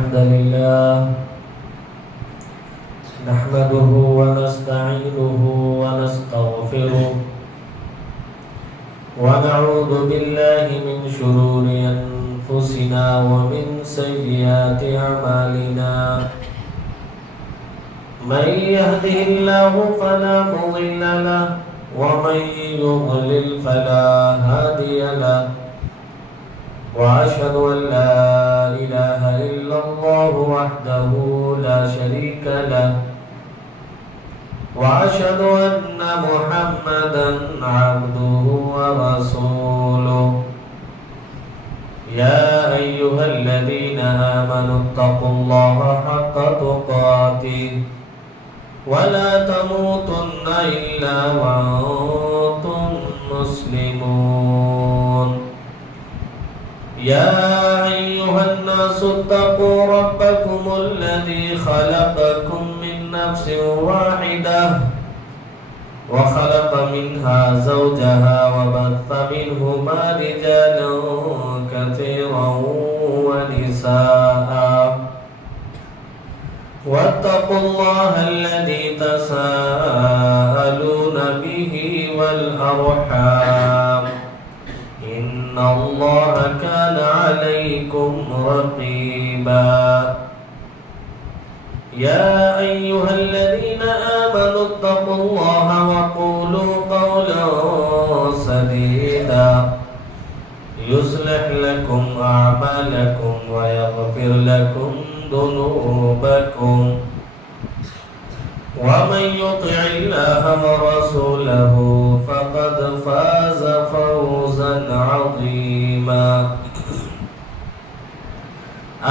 الحمد لله نحمده ونستعينه ونستغفره ونعوذ بالله من شرور أنفسنا ومن سيئات أعمالنا من يهده الله فلا مضل له ومن يضلل فلا هادي له وأشهد أن لا إله إلا الله وحده لا شريك له وأشهد أن محمدا عبده ورسوله يا أيها الذين آمنوا اتقوا الله حق تقاته ولا تموتن إلا وأنتم مسلمون يا أيها الناس اتقوا ربكم الذي خلقكم من نفس واحدة وخلق منها زوجها وبث منهما رجالا كثيرا ونساء واتقوا الله الذي تساءلون به والأرحام إن الله كان عليكم رقيبا يا أيها الذين آمنوا اتقوا الله وقولوا قولا سديدا يصلح لكم أعمالكم ويغفر لكم ذنوبكم ومن يطع الله ورسوله فقد فاز فوزا عظيما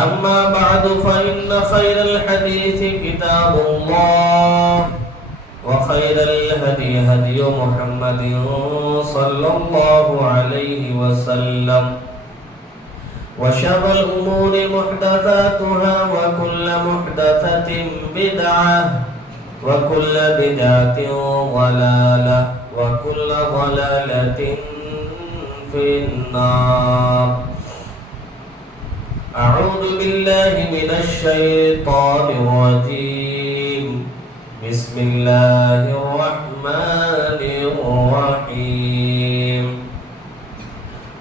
أما بعد فإن خير الحديث كتاب الله وخير الهدي هدي محمد صلى الله عليه وسلم وشر الأمور محدثاتها وكل محدثة بدعة وكل بدعة ضلالة وكل ضلالة في النار أعوذ بالله من الشيطان الرجيم بسم الله الرحمن الرحيم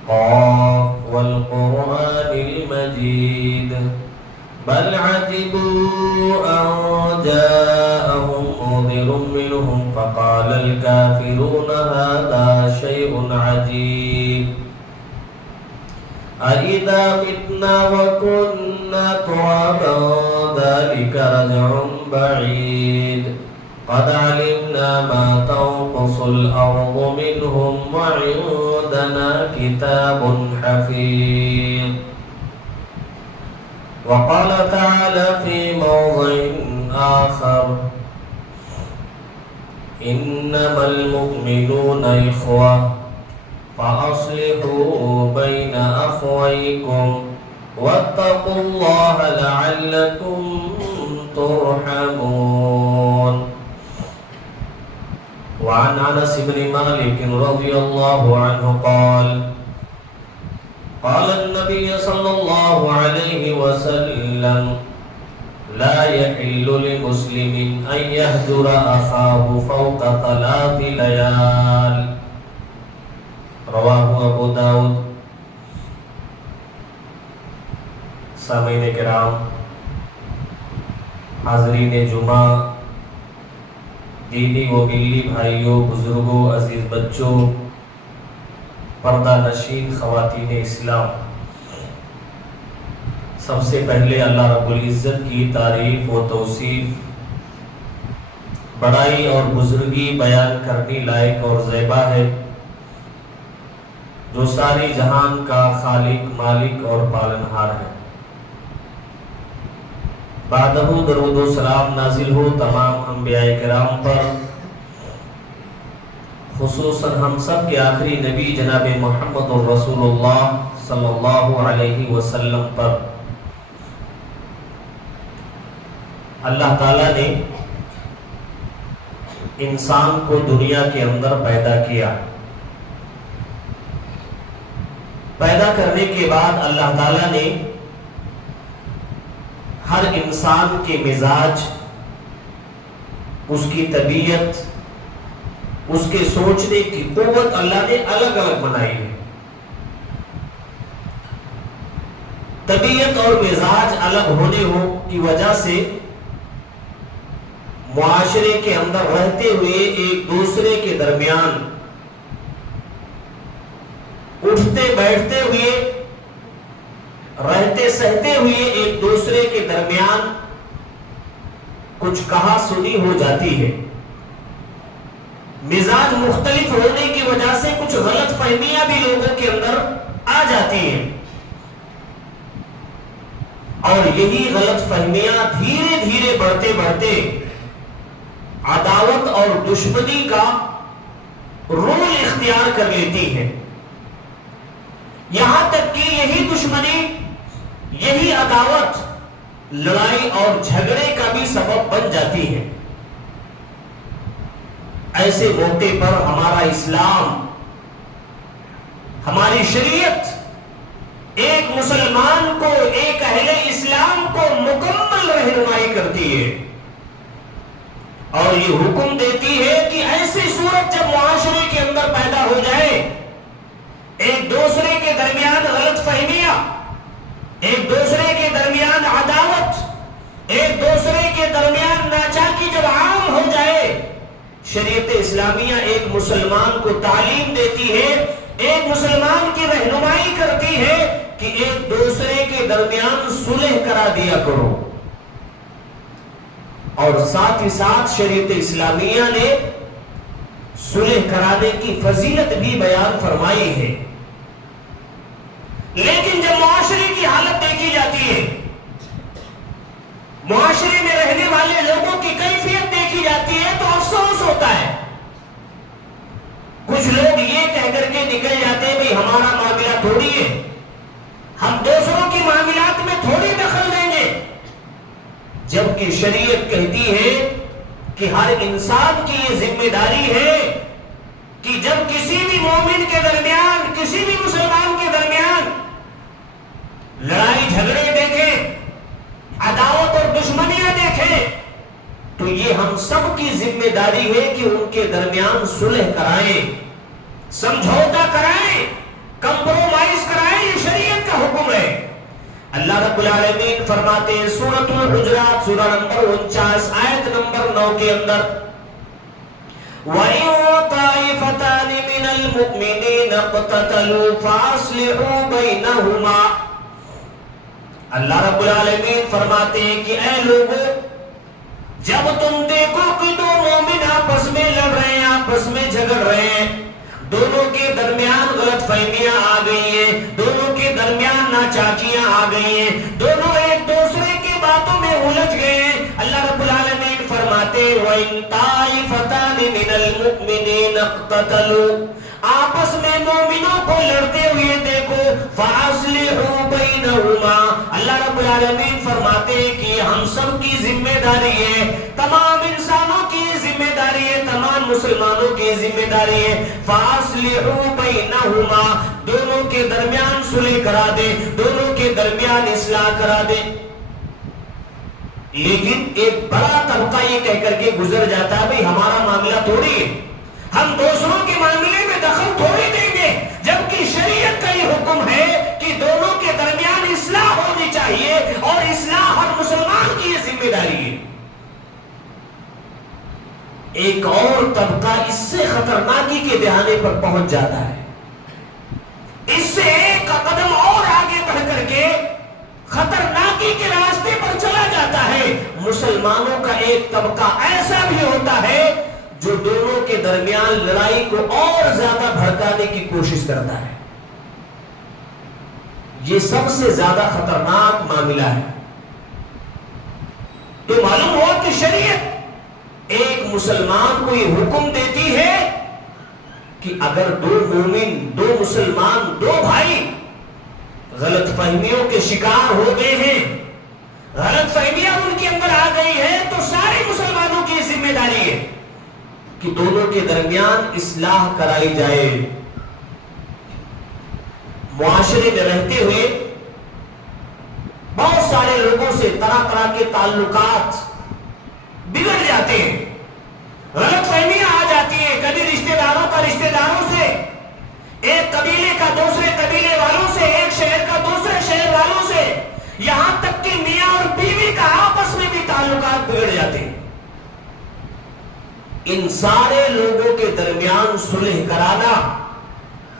قاف والقرآن المجيد بل عجبوا أن جاءهم منذر منهم فقال الكافرون هذا شيء عجيب أإذا متنا وكنا ترابا ذلك رجع بعيد قد علمنا ما تنقص الأرض منهم وعندنا كتاب حفيظ وقال تعالى في موضع آخر إنما المؤمنون إخوة فأصلحوا بين أخويكم واتقوا الله لعلكم ترحمون وعن أنس بن مالك رضي الله عنه قال قال النبي صلى الله عليه وسلم لا يحل لمسلم أن يهجر أخاه فوق 3 ليال رواہ ابو داؤد۔ سامعین کرام، حاضرین جمعہ، دینی و ملی بھائیوں، بزرگوں، عزیز بچوں، پردہ نشین خواتین اسلام، سب سے پہلے اللہ رب العزت کی تعریف و توصیف، بڑائی اور بزرگی بیان کرنے لائق اور زیبا ہے، جو ساری جہان کا خالق، مالک اور پالنہار ہے۔ بعدہ درود و سلام نازل ہو تمام انبیاء کرام پر، خصوصاً ہم سب کے آخری نبی جناب محمد رسول اللہ صلی اللہ علیہ وسلم پر۔ اللہ تعالیٰ نے انسان کو دنیا کے اندر پیدا کیا، پیدا کرنے کے بعد اللہ تعالیٰ نے ہر انسان کے مزاج، اس کی طبیعت، اس کے سوچنے کی قوت اللہ نے الگ الگ بنائی ہے۔ طبیعت اور مزاج الگ ہونے کی وجہ سے معاشرے کے اندر رہتے ہوئے ایک دوسرے کے درمیان اٹھتے بیٹھتے ہوئے، رہتے سہتے ہوئے ایک دوسرے کے درمیان کچھ کہا سنی ہو جاتی ہے۔ مزاج مختلف ہونے کی وجہ سے کچھ غلط فہمیاں بھی لوگوں کے اندر آ جاتی ہیں، اور یہی غلط فہمیاں دھیرے دھیرے بڑھتے بڑھتے عداوت اور دشمنی کا رول اختیار کر لیتی ہے، یہاں تک کہ یہی دشمنی، یہی عداوت لڑائی اور جھگڑے کا بھی سبب بن جاتی ہے۔ ایسے موقع پر ہمارا اسلام، ہماری شریعت ایک مسلمان کو، ایک اہل اسلام کو مکمل رہنمائی کرتی ہے، اور یہ حکم دیتی ہے کہ ایسی صورت جب معاشرے کے اندر پیدا ہو جائے، ایک دوسرے کے درمیان غلط فہمیاں، ایک دوسرے کے درمیان عداوت، ایک دوسرے کے درمیان ناچاکی جب عام ہو جائے، شریعت اسلامیہ ایک مسلمان کو تعلیم دیتی ہے، ایک مسلمان کی رہنمائی کرتی ہے کہ ایک دوسرے کے درمیان صلح کرا دیا کرو، اور ساتھ ہی ساتھ شریعت اسلامیہ نے صلح کرانے کی فضیلت بھی بیان فرمائی ہے۔ لیکن جب معاشرے کی حالت دیکھی جاتی ہے، معاشرے میں رہنے والے لوگوں کی کیفیت دیکھی جاتی ہے، تو افسوس ہوتا ہے۔ کچھ لوگ یہ کہہ کر کے نکل جاتے ہیں بھئی ہمارا معاملہ تھوڑی ہے، ہم دوسروں کے معاملات میں تھوڑی دخل دیں گے، جبکہ شریعت کہتی ہے کہ ہر انسان کی یہ ذمہ داری ہے کہ جب کسی بھی مومن کے درمیان، کسی بھی مسلمان کے درمیان لڑائی جھگڑے دیکھیں، عداوت اور دشمنیاں دیکھیں، تو یہ ہم سب کی ذمہ داری ہے کہ ان کے درمیان صلح کرائیں، سمجھوتا کرائیں، کمپرومائز کرائیں، یہ شریعت کا حکم ہے۔ اللہ رب العالمین فرماتے ہیں سورۃ الحجرات سورہ نمبر 49 آیت نمبر 9 کے اندر، وَإِن طَائِفَتَانِ مِنَ الْمُؤْمِنِينَ اقْتَتَلُوا فَأَصْلِحُوا بَيْنَهُمَا۔ اللہ رب العالمین فرماتے ہیں کہ اے لوگو، جب تم دیکھو کہ دو مومن آپس میں لڑ رہے ہیں، آپس میں جھگڑ رہے ہیں، دونوں کے درمیان غلط فہمیاں آ گئی ہیں، دونوں کے درمیان ناچاکیاں آ گئی ہیں، دونوں ایک دوسرے کی باتوں میں الجھ گئے ہیں، اللہ رب العالمین فرماتے ہیں وَإِن طَائِفَتَانِ مِنَ الْمُؤْمِنِينَ اقْتَتَلُوا، آپس میں مومنوں کو لڑتے ہوئے دیکھو، فَأَصْلِحُوا بَيْنَهُمَا، اللہ رب العالمین فرماتے ہیں کہ ہم سب کی ذمہ داری ہے، تمام انسانوں کی ذمہ داری ہے، تمام مسلمانوں کی ذمہ داری ہے، فَأَصْلِحُوا بَيْنَهُمَا، دونوں کے درمیان صلح کرا دے، دونوں کے درمیان اصلاح کرا دے۔ لیکن ایک بڑا طبقہ یہ کہہ کر کے گزر جاتا ہے بھئی ہمارا معاملہ تھوڑی ہے، ہم دوسروں کے معاملے میں دخل تھوڑی دیں گے، جبکہ شریعت کا یہ حکم ہے کہ دونوں کے درمیان اصلاح ہونی چاہیے، اور اصلاح ہر مسلمان کی یہ ذمہ داری ہے۔ ایک اور طبقہ اس سے خطرناکی کے دہانے پر پہنچ جاتا ہے، اس سے ایک قدم اور آگے بڑھ کر کے خطرناکی کے راستے پر چلا جاتا ہے۔ مسلمانوں کا ایک طبقہ ایسا بھی ہوتا ہے جو دونوں کے درمیان لڑائی کو اور زیادہ بھڑکانے کی کوشش کرتا ہے۔ یہ سب سے زیادہ خطرناک معاملہ ہے۔ تو معلوم ہوا کہ شریعت ایک مسلمان کو یہ حکم دیتی ہے کہ اگر دو مومن، دو مسلمان، دو بھائی غلط فہمیوں کے شکار ہو گئے ہیں، غلط فہمیاں ان کے اندر آ گئی ہیں، تو سارے مسلمانوں کی ذمہ داری ہے کہ دونوں کے درمیان اصلاح کرائی جائے۔ معاشرے میں رہتے ہوئے بہت سارے لوگوں سے طرح طرح کے تعلقات بگڑ جاتے ہیں، غلط فہمیاں آ جاتی ہیں، کبھی رشتہ داروں کا رشتہ داروں سے، ایک قبیلے کا دوسرے قبیلے والوں سے، ایک شہر کا دوسرے شہر والوں سے، یہاں تک کہ میاں اور بیوی کا آپس میں بھی تعلقات بگڑ جاتے ہیں۔ ان سارے لوگوں کے درمیان صلح کرانا،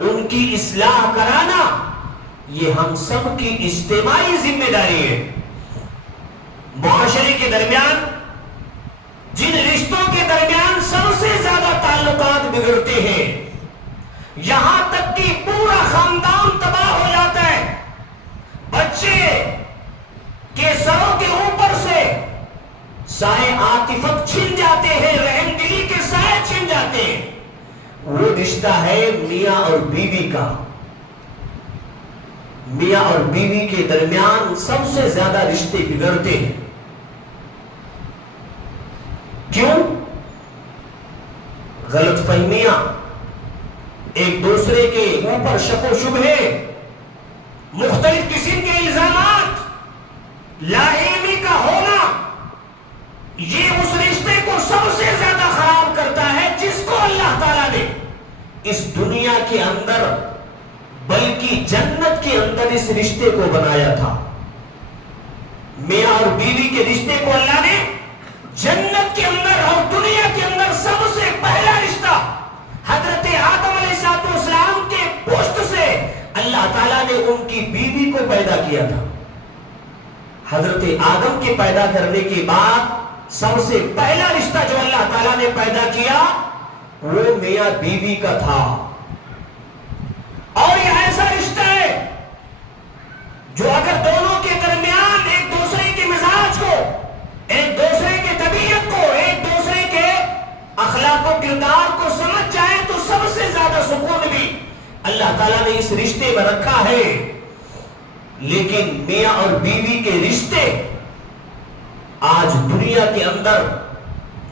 ان کی اصلاح کرانا، یہ ہم سب کی اجتماعی ذمہ داری ہے۔ معاشرے کے درمیان جن رشتوں کے درمیان سب سے زیادہ تعلقات بگڑتے ہیں، یہاں تک کہ پورا خاندان تباہ ہو جاتا ہے، بچے کے سروں کے اوپر سے سائے عاطفت چھن جاتے ہیں، رحم دلی کے سائے چھن جاتے ہیں، وہ رشتہ ہے میاں اور بیوی کا۔ میاں اور بیوی کے درمیان سب سے زیادہ رشتے بگڑتے ہیں۔ کیوں؟ غلط فہمیاں، ایک دوسرے کے اوپر شک و شبہے، مختلف قسم کے الزامات، لا علمی کا ہونا، یہ اس رشتے کو سب سے زیادہ خراب کرتا ہے جس کو اللہ تعالیٰ نے اس دنیا کے اندر بلکہ جنت کے اندر اس رشتے کو بنایا تھا۔ میاں اور بیوی کے رشتے کو اللہ نے جنت کے اندر اور دنیا کے اندر سب سے پہلا رشتہ حضرت آدم علیہ السلام کے پشت سے اللہ تعالیٰ نے ان کی بیوی کو پیدا کیا تھا۔ حضرت آدم کے پیدا کرنے کے بعد سب سے پہلا رشتہ جو اللہ تعالیٰ نے پیدا کیا وہ میاں بیوی کا تھا، اور یہ ایسا رشتہ ہے جو اگر دونوں کے درمیان ایک دوسرے کے مزاج کو، ایک دوسرے کے طبیعت کو، ایک دوسرے کے اخلاق و کردار کو سمجھ جائے تو سب سے زیادہ سکون بھی اللہ تعالیٰ نے اس رشتے میں رکھا ہے۔ لیکن میاں اور بیوی کے رشتے آج دنیا کے اندر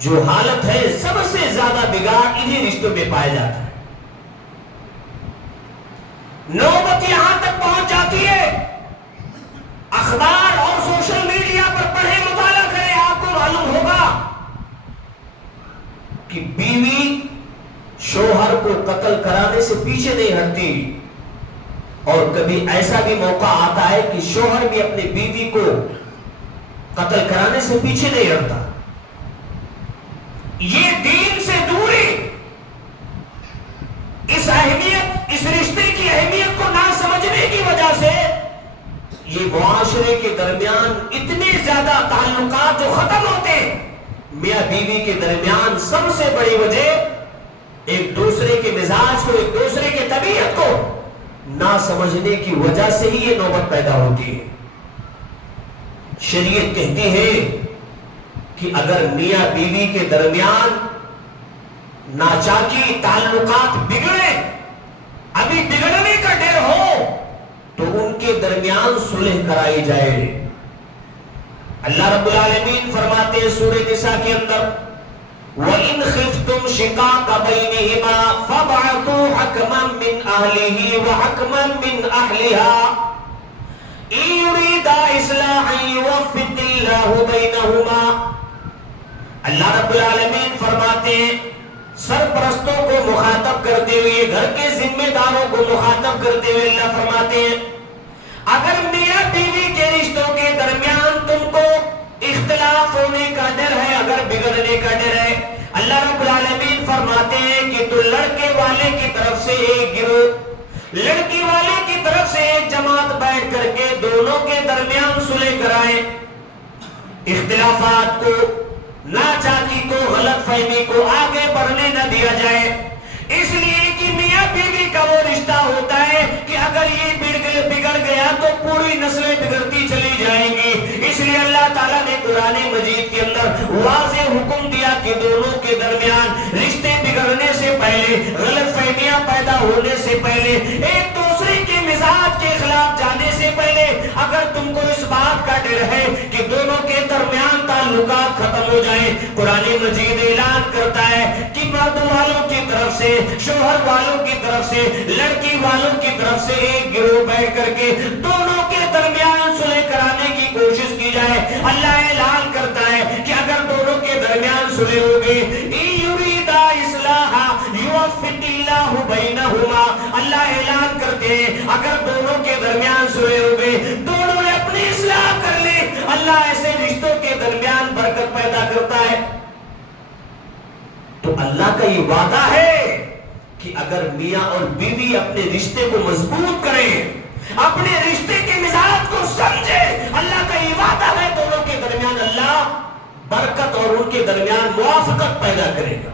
جو حالت ہے سب سے زیادہ بگاڑ انہی رشتوں میں پایا جاتا ہے۔ نوبت یہاں تک پہنچ جاتی ہے، اخبار اور سوشل میڈیا پر پڑھے، مطالعہ کریں، آپ کو معلوم ہوگا کہ بیوی شوہر کو قتل کرانے سے پیچھے نہیں ہٹتی، اور کبھی ایسا بھی موقع آتا ہے کہ شوہر بھی اپنی بیوی کو قتل کرانے سے پیچھے نہیں ہٹتا۔ یہ دین سے دوری، اس اہمیت، اس رشتے کی اہمیت کو نہ سمجھنے کی وجہ سے یہ معاشرے کے درمیان اتنے زیادہ تعلقات جو ختم ہوتے ہیں۔ میاں بیوی کے درمیان سب سے بڑی وجہ ایک دوسرے کے مزاج کو، ایک دوسرے کے طبیعت کو نہ سمجھنے کی وجہ سے ہی یہ نوبت پیدا ہوتی ہے۔ شریعت کہتی ہے کہ اگر میاں بیوی کے درمیان ناچاکی تعلقات بگڑے، ابھی بگڑنے کا ڈر ہو، تو ان کے درمیان صلح کرائی جائے۔ اللہ رب العالمین فرماتے ہیں سورہ نساء کے اندر، وَإِنْ خِفْتُمْ شِقَاقَ بَيْنِهِمَا فَابْعَثُوا حَكْمًا مِّنْ أَهْلِهِ وَحَكْمًا مِّنْ أَهْلِهَا إِن يُرِيدَا إِصْلَاحًا يُوَفِّقِ اللَّهُ بَيْنَهُمَا۔ اللہ رب العالمین فرماتے ہیں سرپرستوں کو مخاطب کرتے ہوئے، گھر کے ذمہ داروں کو مخاطب کرتے ہوئے اللہ فرماتے ہیں اگر میاں بیوی کے رشتوں کے درمیان تم کو اختلاف ہونے کا ڈر ہے، اگر بگڑنے کا ڈر ہے، اللہ رب العالمین فرماتے ہیں کہ تو لڑکے والے کی طرف سے ایک گروہ، لڑکی والے کی طرف سے ایک جماعت بیٹھ کر کے دونوں کے درمیان صلح کرائیں، اختلافات کو، ناچاکی کو، غلط فہمی کو آگے بڑھنے نہ دیا جائے۔ اس لیے کہ میاں بیوی کا وہ رشتہ ہوتا ہے کہ اگر یہ بگڑ گیا تو پوری نسلیں بگڑتی چلی جائیں گی۔ اس لیے اللہ تعالیٰ نے قرآن مجید کے اندر واضح حکم دیا کہ دونوں کے درمیان رشتے بگڑنے سے پہلے، غلط فہمیاں پیدا ہونے سے پہلے، ایک دوسرے کے مزاج کے خلاف جانے سے پہلے، اگر تم کو اس بات کا ڈر ہے کہ دونوں کے درمیان تعلقات ختم ہو جائیں، قرآن مجید اعلان کرتا ہے کہ مرد والوں کی طرف سے، شوہر والوں کی طرف سے، لڑکی والوں کی طرف سے ایک گروہ بیٹھ کر کے دونوں کے درمیان صلح کرانے کی اللہ اعلان کرتا ہے کہ اگر دونوں کے درمیان صلح ہوگی، اللہ اعلان کرتے ہیں اگر دونوں کے درمیان صلح ہوگی، دونوں نے اپنی اصلاح کر لی، اللہ ایسے رشتوں کے درمیان برکت پیدا کرتا ہے۔ تو اللہ کا یہ وعدہ ہے کہ اگر میاں اور بیوی اپنے رشتے کو مضبوط کریں، اپنے رشتے کے مزاج کو سمجھے، اللہ کا یہ وعدہ ہے دونوں کے درمیان اللہ برکت اور ان کے درمیان موافقت پیدا کرے گا۔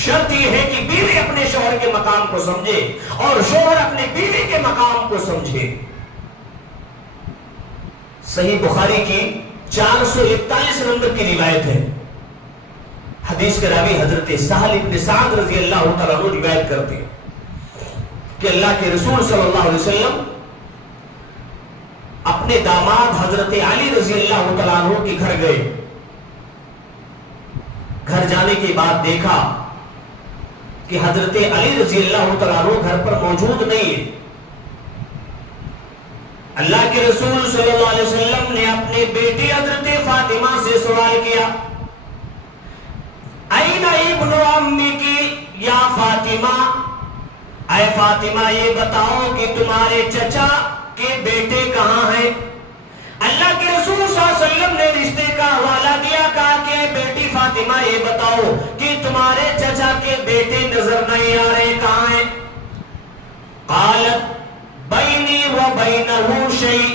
شرط یہ ہے کہ بیوی اپنے شوہر کے مقام کو سمجھے اور شوہر اپنے بیوی کے مقام کو سمجھے۔ صحیح بخاری کی 441 نمبر کی روایت ہے، حدیث کے راوی حضرت سہل ابن سعد رضی اللہ تعالیٰ عنہ روایت کرتے ہیں کہ اللہ کے رسول صلی اللہ علیہ وسلم اپنے داماد حضرت علی رضی اللہ تعالیٰ عنہ کے گھر گئے۔ گھر جانے کے بعد دیکھا کہ حضرت علی رضی اللہ تعالیٰ عنہ گھر پر موجود نہیں ہے۔ اللہ کے رسول صلی اللہ علیہ وسلم نے اپنے بیٹی حضرت فاطمہ سے سوال کیا، اَيْنَ ابْنُ عَمِّكِ یا فاطمہ، اے فاطمہ یہ بتاؤ کہ تمہارے چچا کے بیٹے کہاں ہیں؟ اللہ کے رسول صلی اللہ علیہ وسلم نے رشتے کا حوالہ دیا، کہا کہ بیٹی فاطمہ یہ بتاؤ کہ تمہارے چچا کے بیٹے نظر نہیں آ رہے، کہاں ہیں؟ قالت بینی و بینہ شیء،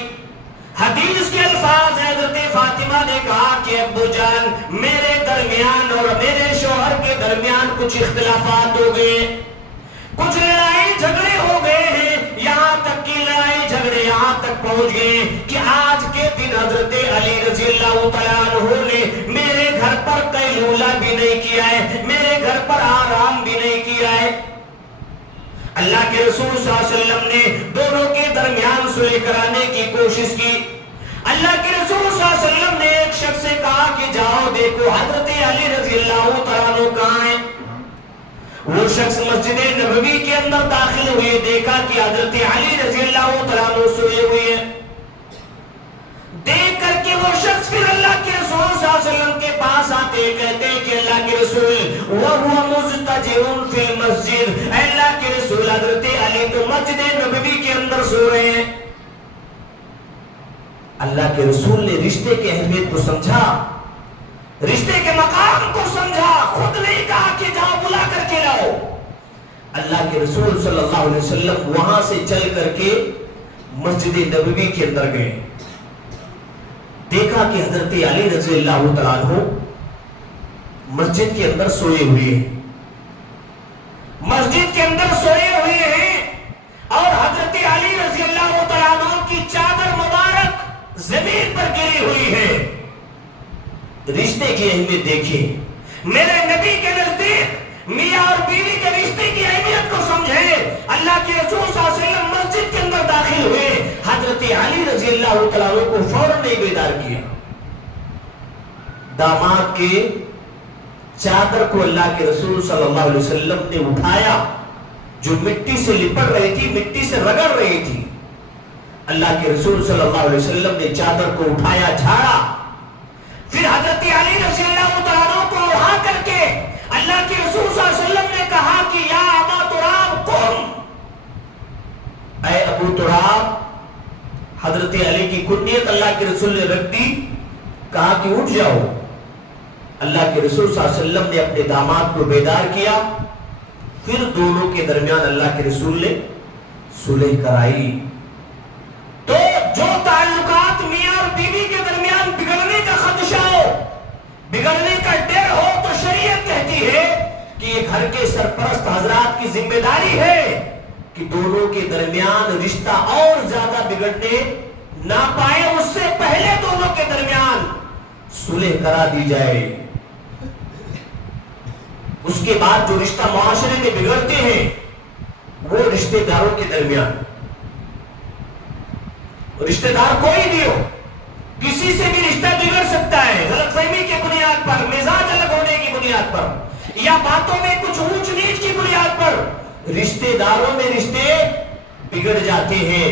حدیث کے الفاظ حضرت فاطمہ نے کہا کہ ابو جان میرے درمیان اور میرے شوہر کے درمیان کچھ اختلافات ہو گئے، کچھ لڑائی جھگڑے ہو گئے ہیں، یہاں تک کہ لڑائی جھگڑے یہاں تک پہنچ گئے کہ آج کے دن حضرت علی رضی اللہ تعالیٰ عنہ نے میرے گھر پر قیلولہ بھی نہیں کیا ہے، میرے گھر پر آرام بھی نہیں کیا ہے۔ اللہ کے رسول صلی اللہ علیہ وسلم نے دونوں کے درمیان صلح کرانے کی کوشش کی۔ اللہ کے رسول صلی اللہ علیہ وسلم نے ایک شخص سے کہا کہ جاؤ دیکھو حضرت علی رضی اللہ تعالیٰ عنہ کہاں ہیں۔ وہ شخص مسجد نبوی کے اندر داخل ہوئے، دیکھا کہ حضرت علی رضی اللہ تعالیٰ عنہ سوئے ہوئے ہیں۔ دیکھ کر کے وہ شخص پھر اللہ کے رسول صلی اللہ علیہ وسلم کے پاس آتے کہتے ہیں کہ اللہ کے رسول وَهُوَ مُزْتَجِرٌ فِي الْمَسْجِدِ، اے اللہ کے رسول حضرت علی تو مسجد نبوی کے اندر سو رہے ہیں۔ اللہ کے رسول نے رشتے کی اہمیت کو سمجھا، رشتے کے مقام کو سمجھا، خود نہیں کہا کہ جاؤ بلا کر کے لاؤ۔ اللہ کے رسول صلی اللہ علیہ وسلم وہاں سے چل کر کے مسجد نبوی کے اندر گئے، دیکھا کہ حضرت علی رضی اللہ تعالیٰ عنہ مسجد کے اندر سوئے ہوئے ہیں، مسجد کے اندر سوئے ہوئے ہیں اور حضرت علی رضی اللہ تعالیٰ عنہ کی چادر مبارک زمین پر گری ہوئی ہے۔ رشتے کی اہمیت دیکھیں، میرے نبی کے نزدیک میاں اور بیوی کے رشتے کی اہمیت کو سمجھیں۔ اللہ کے رسول صلی اللہ علیہ وسلم مسجد کے اندر داخل ہوئے، حضرت علی رضی اللہ تعالیٰ عنہ کو فوراً نہیں بیدار کیا، داماد کے چادر کو اللہ کے رسول صلی اللہ علیہ وسلم نے اٹھایا، جو مٹی سے لپٹ رہی تھی، مٹی سے رگڑ رہی تھی۔ اللہ کے رسول صلی اللہ علیہ وسلم نے چادر کو اٹھایا، جھاڑا، پھر حضرت علی رضی اللہ تعالیٰ عنہ کو اٹھا کر کے اللہ کے رسول صلی اللہ علیہ وسلم نے کہا کہ یا ابا تراب قم، اے ابو تراب۔ حضرت علی کی کنیت اللہ کے رسول نے رکھ دی، کہا کہ اٹھ جاؤ۔ اللہ کے رسول صلی اللہ علیہ وسلم نے اپنے داماد کو بیدار کیا، پھر دونوں کے درمیان اللہ کے رسول نے صلح کرائی۔ تو جو تعلقات میاں اور بیوی کے درمیان بگڑنے کا خدشہ ہو، بگڑنے کا ڈر ہو، تو شریعت کہتی ہے کہ یہ گھر کے سرپرست حضرات کی ذمہ داری ہے کہ دونوں کے درمیان رشتہ اور زیادہ بگڑنے نہ پائے، اس سے پہلے دونوں کے درمیان صلح کرا دی جائے۔ اس کے بعد جو رشتہ معاشرے میں بگڑتے ہیں وہ رشتہ داروں کے درمیان، رشتہ دار کوئی بھی ہو، کسی سے بھی رشتہ بگڑ سکتا ہے، غلط فہمی کی بنیاد پر، مزاج الگ ہونے کی بنیاد پر، یا باتوں میں کچھ اونچ نیچ کی بنیاد پر رشتہ داروں میں رشتے بگڑ جاتے ہیں۔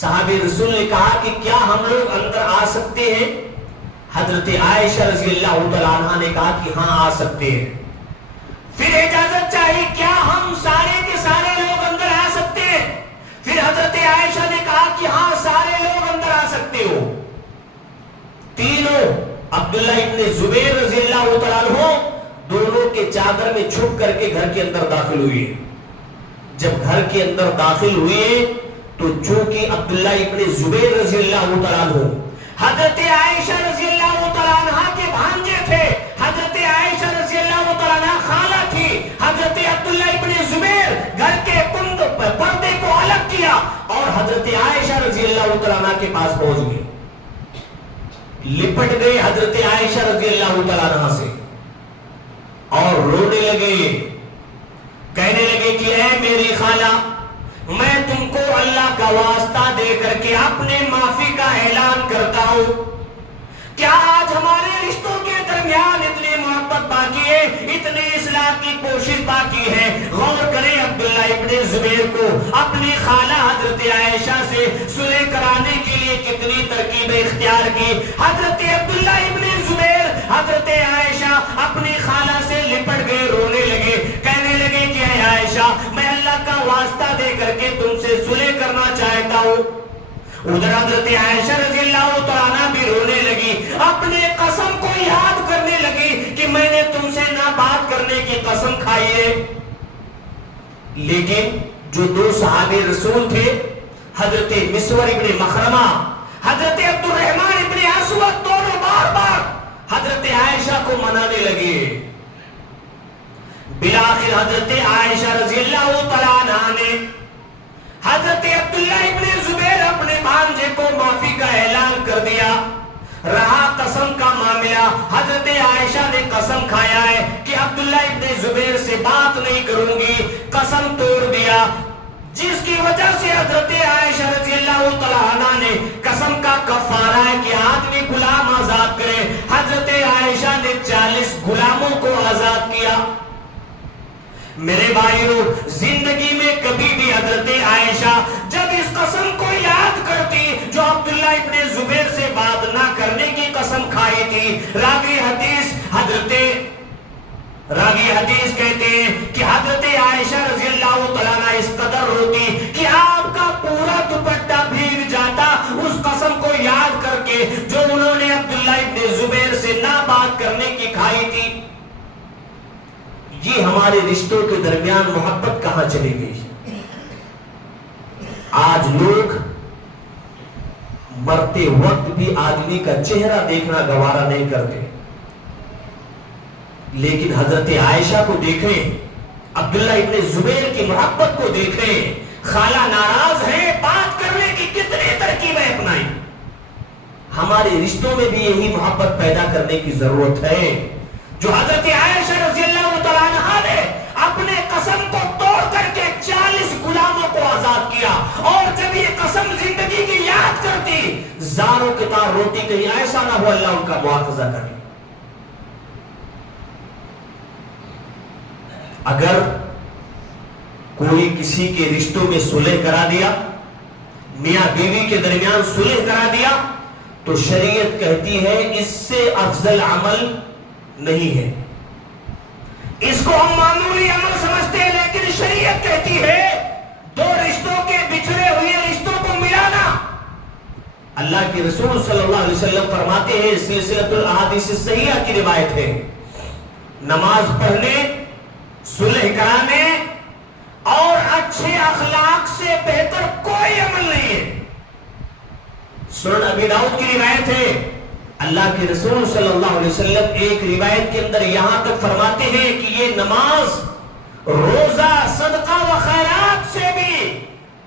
صحابی رسول نے کہا کہ کیا ہم لوگ اندر آ سکتے ہیں؟ حضرت عائشہ رضی اللہ تعالیٰ عنہ نے کہا کہ ہاں آ سکتے ہیں۔ پھر اجازت چاہیے، کیا ہم سارے کے سارے لوگ اندر آ سکتے ہیں؟ پھر حضرت عائشہ نے کہا کہ ہاں سارے لوگ اندر آ سکتے ہو۔ تینوں عبداللہ ابن زبیر رضی اللہ تعالیٰ عنہ دونوں کے چادر میں چھپ کر کے گھر کے اندر داخل ہوئے۔ جب گھر کے اندر داخل ہوئے تو چونکہ عبداللہ ابن زبیر رضی اللہ تعالیٰ عنہ حضرت عائشہ رضی اللہ تعالیٰ عنہ کے بھانجے تھے، حضرت عائشہ رضی اللہ تعالیٰ عنہ خالہ تھی، حضرت عبداللہ ابن زبیر گھر کے پردے کو الگ کیا اور حضرت عائشہ رضی اللہ تعالیٰ عنہ کے پاس پہنچ گئے، لپٹ گئے حضرت عائشہ رضی اللہ تعالیٰ عنہ سے اور رونے لگے، کہنے لگے کہ اے میری خالہ، میں تم کو اللہ کا واسطہ دے کر کے اپنے معافی کا اعلان کرتا ہوں۔ کیا آج ہمارے رشتوں کے درمیان اتنی محبت باقی ہے، اتنی اصلاح کی کوشش باقی ہے؟ غور کریں، عبداللہ ابن زبیر کو اپنی خالہ حضرت عائشہ سے صلح کرانے کے لیے کتنی ترکیبیں اختیار کی۔ حضرت عبداللہ ابن زبیر حضرت عائشہ اپنی خالہ سے لپٹ گئے، رونے لگے، کہنے لگے کہ اے عائشہ، میں اللہ کا واسطہ دے کر کے تم سے صلح کرنا چاہتا ہوں۔ ادھر حضرت عائشہ رضی اللہ تعالیٰ بھی رونے لگی، اپنے قسم کو یاد کرنے لگی کہ میں نے تم سے نہ بات کرنے کی قسم کھائی ہے۔ لیکن جو دو صحابی رسول تھے، حضرت مسور ابن مخرمہ، حضرت عبد الرحمن ابن اسود، دونوں بار بار حضرت عائشہ کو منانے لگے۔ بالآخر حضرت عائشہ رضی اللہ تعالیٰ عنہ نے حضرت عبداللہ ابن زبیر اپنے بھانجے کو معافی کا اعلان کر دیا۔ رہا قسم کا معاملہ، حضرت عائشہ نے قسم کھایا ہے کہ عبداللہ ابن زبیر سے بات نہیں کروں گی، قسم توڑ دیا، جس کی وجہ سے حضرت عائشہ رضی اللہ تعالیٰ عنہ نے قسم کا کفارہ ہے کہ آدمی غلام آزاد کرے۔ حضرت عائشہ نے 40 غلاموں کو آزاد کیا۔ میرے بھائیوں، زندگی میں کبھی بھی حضرت عائشہ جب اس قسم کو یاد کرتی جو عبداللہ ابن زبیر سے بات نہ کرنے کی قسم کھائی تھی، راوی حدیث کہتے ہیں کہ حضرت عائشہ رضی اللہ تعالیٰ عنہ اس قدر روتی کہ آپ کا پورا دوپٹہ بھیگ جاتا اس قسم کو یاد کر کے جو انہوں نے عبداللہ ابن زبیر سے نہ بات کرنے کی کھائی تھی۔ یہ ہمارے رشتوں کے درمیان محبت کہاں چلی گئی؟ آج لوگ مرتے وقت بھی آدمی کا چہرہ دیکھنا گوارا نہیں کرتے، لیکن حضرت عائشہ کو دیکھیں، عبداللہ ابن زبیر کی محبت کو دیکھیں، خالہ ناراض ہے، بات کرنے کی کتنی ترکیبیں اپنائیں۔ ہمارے رشتوں میں بھی یہی محبت پیدا کرنے کی ضرورت ہے جو حضرت عائشہ رضی اللہ تعالیٰ عنہ نے اپنے قسم کو توڑ کر کے 40 غلاموں کو آزاد کیا، اور جب یہ قسم زندگی کی یاد کرتی زاروں کے تار روتی، کہیں ایسا نہ ہو اللہ ان کا مواخذہ کرے۔ اگر کوئی کسی کے رشتوں میں صلح کرا دیا، میاں بیوی کے درمیان صلح کرا دیا، تو شریعت کہتی ہے اس سے افضل عمل نہیں ہے۔ اس کو ہم معمولی عمل سمجھتے ہیں، لیکن شریعت کہتی ہے دو رشتوں کے بچھڑے ہوئے رشتوں کو ملانا۔ اللہ کے رسول صلی اللہ علیہ وسلم فرماتے ہیں، سلسلۃ الاحادیث الصحیحہ کی روایت ہے، نماز پڑھنے، صلح کرانے اور اچھے اخلاق سے بہتر کوئی عمل نہیں ہے۔ سنن ابی داؤد کی روایت ہے، اللہ کے رسول صلی اللہ علیہ وسلم ایک روایت کے اندر یہاں تک فرماتے ہیں کہ یہ نماز، روزہ، صدقہ و خیرات سے بھی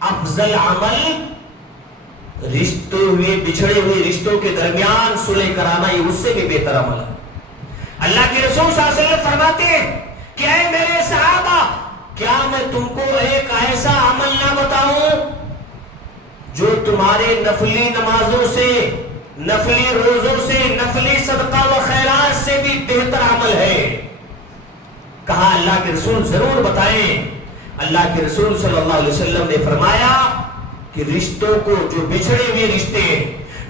افضل عمل بچھڑے ہوئے رشتوں کے درمیان صلح کرانا، یہ اس سے بھی بہتر عمل ہے۔ اللہ کے رسول صلی اللہ علیہ وسلم فرماتے ہیں کہ اے میرے صحابہ، کیا میں تم کو ایک ایسا عمل نہ بتاؤں جو تمہارے نفلی نمازوں سے، نفلی روزوں سے، نفلی صدقہ و خیرات سے بھی بہتر عمل ہے؟ کہا اللہ کے رسول ضرور بتائیں۔ اللہ کے رسول صلی اللہ علیہ وسلم نے فرمایا کہ رشتوں کو، جو بچھڑے ہوئے رشتے ہیں،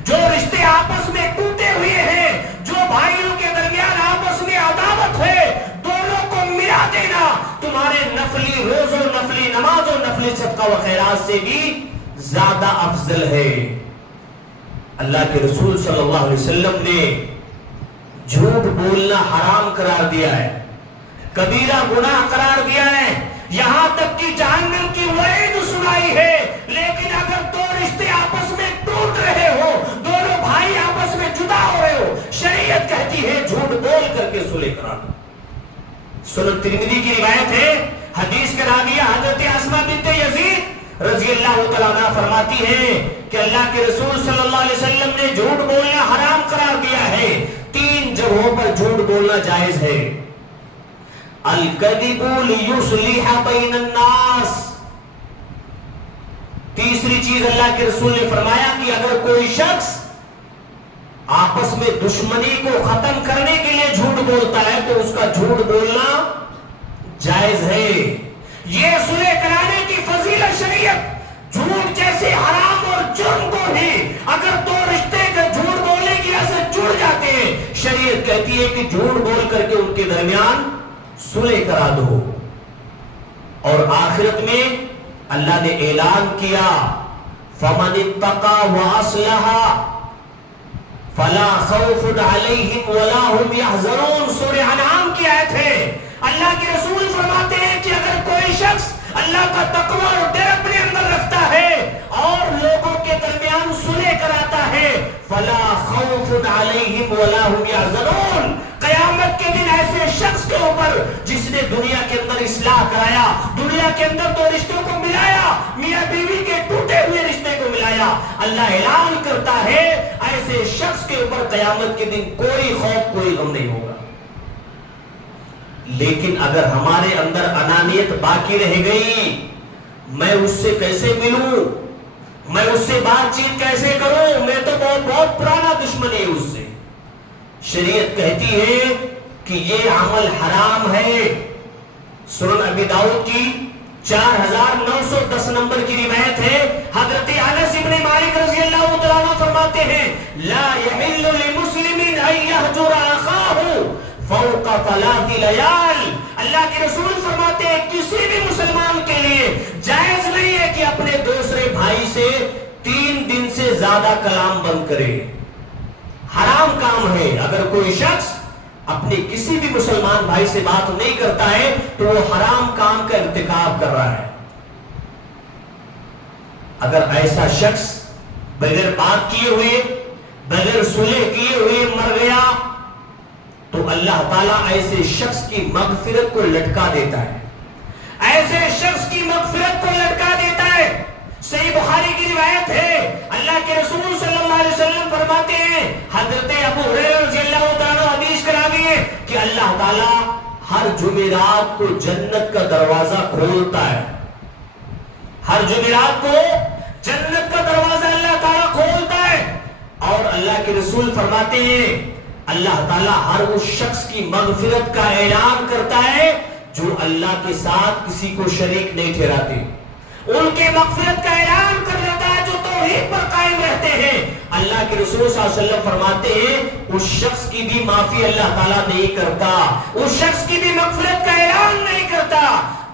جو رشتے آپس میں ٹوٹے ہوئے ہیں، جو بھائیوں کے درمیان آپس میں عداوت ہے، دونوں کو ملا دینا تمہارے نفلی روزوں، نفلی نمازوں، نفلی صدقہ و خیرات سے بھی زیادہ افضل ہے۔ اللہ کے رسول صلی اللہ علیہ وسلم نے جھوٹ بولنا حرام قرار دیا ہے، کبیرہ گناہ قرار دیا ہے، یہاں تک کہ جہنم کی وعید سنائی ہے۔ لیکن اگر دو رشتے آپس میں ٹوٹ رہے ہو، دونوں بھائی آپس میں جدا ہو رہے ہو، شریعت کہتی ہے جھوٹ بول کر کے صلح کرا دو۔ سنن ترمذی کی روایت ہے، حدیث کا راویہ حضرت اسماء بنت یزید رضی اللہ تعالیٰ عنہ فرماتی ہے کہ اللہ کے رسول صلی اللہ علیہ وسلم نے جھوٹ بولنا حرام قرار دیا ہے۔ 3 جگہوں پر جھوٹ بولنا جائز ہے۔ الکذب لیصلح بین الناس، تیسری چیز اللہ کے رسول نے فرمایا کہ اگر کوئی شخص آپس میں دشمنی کو ختم کرنے کے لیے جھوٹ بولتا ہے تو اس کا جھوٹ بولنا جائز ہے۔ یہ صلح کرانے کی فضیلت شریعت جھوٹ جیسے حرام اور جرم کو بھی اگر دو رشتے کے جھوٹ بولنے کی وجہ سے جڑ جاتے ہیں، شریعت کہتی ہے کہ جھوٹ بول کر کے ان کے درمیان صلح کرا دو۔ اور آخرت میں اللہ نے اعلان کیا فَمَنِ اتَّقَى وَأَصْلَحَ فَلَا خَوْفٌ عَلَيْهِمْ وَلَا هُمْ يَحْزَنُونَ، سورہ انعام کی آیت ہے۔ اللہ کے رسول فرماتے ہیں کہ اگر کوئی شخص اللہ کا تقوی اور ڈر اپنے اندر رکھتا ہے اور لوگوں کے درمیان صلح کراتا ہے، فَلَا خَوْفٌ عَلَيْهِمْ وَلَا هُمْ يَحْزَنُونَ، قیامت کے دن ایسے شخص کے اوپر جس نے دنیا کے اندر اصلاح کرایا، دنیا کے اندر دو رشتوں کو ملایا، میاں بیوی کے ٹوٹے ہوئے رشتے کو ملایا، اللہ اعلان کرتا ہے ایسے شخص کے اوپر قیامت کے دن کوئی خوف، کوئی غم نہیں ہوگا۔ لیکن اگر ہمارے اندر انانیت باقی رہ گئی، میں اس سے کیسے ملوں، میں اس سے بات چیت کیسے کروں، میں تو بہت پرانا دشمن ہے اس سے، شریعت کہتی ہے کہ یہ عمل حرام ہے۔ سنن ابی داؤد کی 4910 نمبر کی روایت ہے، حضرت انس بن مالک رضی اللہ تعالیٰ عنہ فرماتے ہیں لا يحل لمسلم ان يهجر اخاه فوق 3 لیال، اللہ کے رسول فرماتے ہیں کسی بھی مسلمان کے لیے جائز نہیں ہے کہ اپنے دوسرے بھائی سے 3 دن سے زیادہ کلام بند کرے، حرام کام ہے۔ اگر کوئی شخص اپنے کسی بھی مسلمان بھائی سے بات نہیں کرتا ہے تو وہ حرام کام کا ارتکاب کر رہا ہے۔ اگر ایسا شخص بغیر بات کیے ہوئے، بغیر صلح کیے ہوئے مر گیا تو اللہ تعالیٰ ایسے شخص کی مغفرت کو لٹکا دیتا ہے، ایسے شخص کی مغفرت کو لٹکا دیتا ہے۔ صحیح بخاری کی روایت ہے، اللہ کے رسول صلی اللہ علیہ وسلم فرماتے ہیں، حضرت ابو ہریرہ رضی اللہ تعالیٰ حدیث کراوی ہے کہ اللہ تعالیٰ ہر جمعرات کو جنت کا دروازہ کھولتا ہے، ہر جمعرات کو جنت کا دروازہ اللہ تعالیٰ کھولتا ہے، اور اللہ کے رسول فرماتے ہیں اللہ تعالیٰ ہر اس شخص کی مغفرت کا اعلان کرتا ہے جو اللہ کے ساتھ کسی کو شریک نہیں ٹھہراتے، ان کے مغفرت کا اعلان کر دیتا ہے جو توحید پر قائم رہتے ہیں۔ اللہ کے رسول صلی اللہ علیہ وسلم فرماتے ہیں اس شخص کی بھی معافی اللہ تعالیٰ نہیں کرتا، اس شخص کی بھی مغفرت کا اعلان نہیں کرتا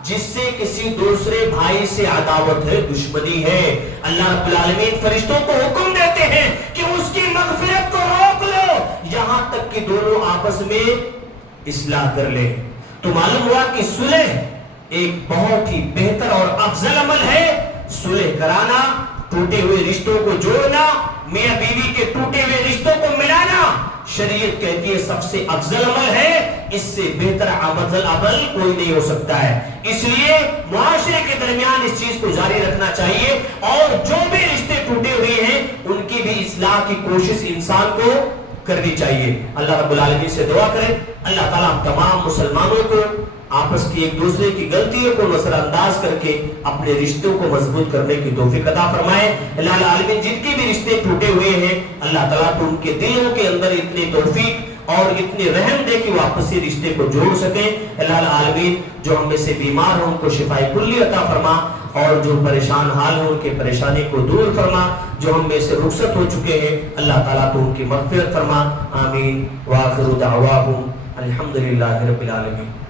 جس سے کسی دوسرے بھائی سے عداوت ہے، دشمنی ہے۔ اللہ رب العالمین فرشتوں کو حکم دیتے ہیں کہ اس کی مغفرت کو روک لو یہاں تک کہ دونوں آپس میں اصلاح کر لیں۔ تو معلوم ہوا کہ صلح ایک بہت ہی بہتر اور افضل عمل ہے، صلح کرانا، ٹوٹے ہوئے رشتوں کو جوڑنا، میاں بیوی کے ٹوٹے ہوئے رشتوں کو ملانا، شریعت کہتی ہے سب سے افضل عمل ہے، اس سے بہتر افضل عمل کوئی نہیں ہو سکتا ہے۔ اس لیے معاشرے کے درمیان اس چیز کو جاری رکھنا چاہیے، اور جو بھی رشتے ٹوٹے ہوئے ہیں ان کی بھی اصلاح کی کوشش انسان کو کرنی چاہیے۔ اللہ رب العالمین سے دعا کریں اللہ تعالیٰ ہم تمام مسلمانوں کو آپس کی ایک دوسرے کی غلطیوں کو نظر انداز کر کے اپنے رشتوں کو مضبوط کرنے کی توفیق عطا فرمائے۔ اللہ العالمین جن کے بھی رشتے ٹوٹے ہوئے ہیں اللہ تعالیٰ تو ان کے دلوں کے اندر اتنی توفیق اور اتنے رحم دے کہ وہ آپسی رشتے کو جوڑ سکیں۔ اللہ العالمین جو ہم میں سے بیمار ہوں ان کو شفائے کلی عطا فرما۔ اور جو پریشان حال ہیں ان کے پریشانی کو دور فرما، جو ہم میں سے رخصت ہو چکے ہیں اللہ تعالیٰ تو ان کی مغفرت فرما، آمین۔ وآخر دعواہم الحمدللہ رب العالمین۔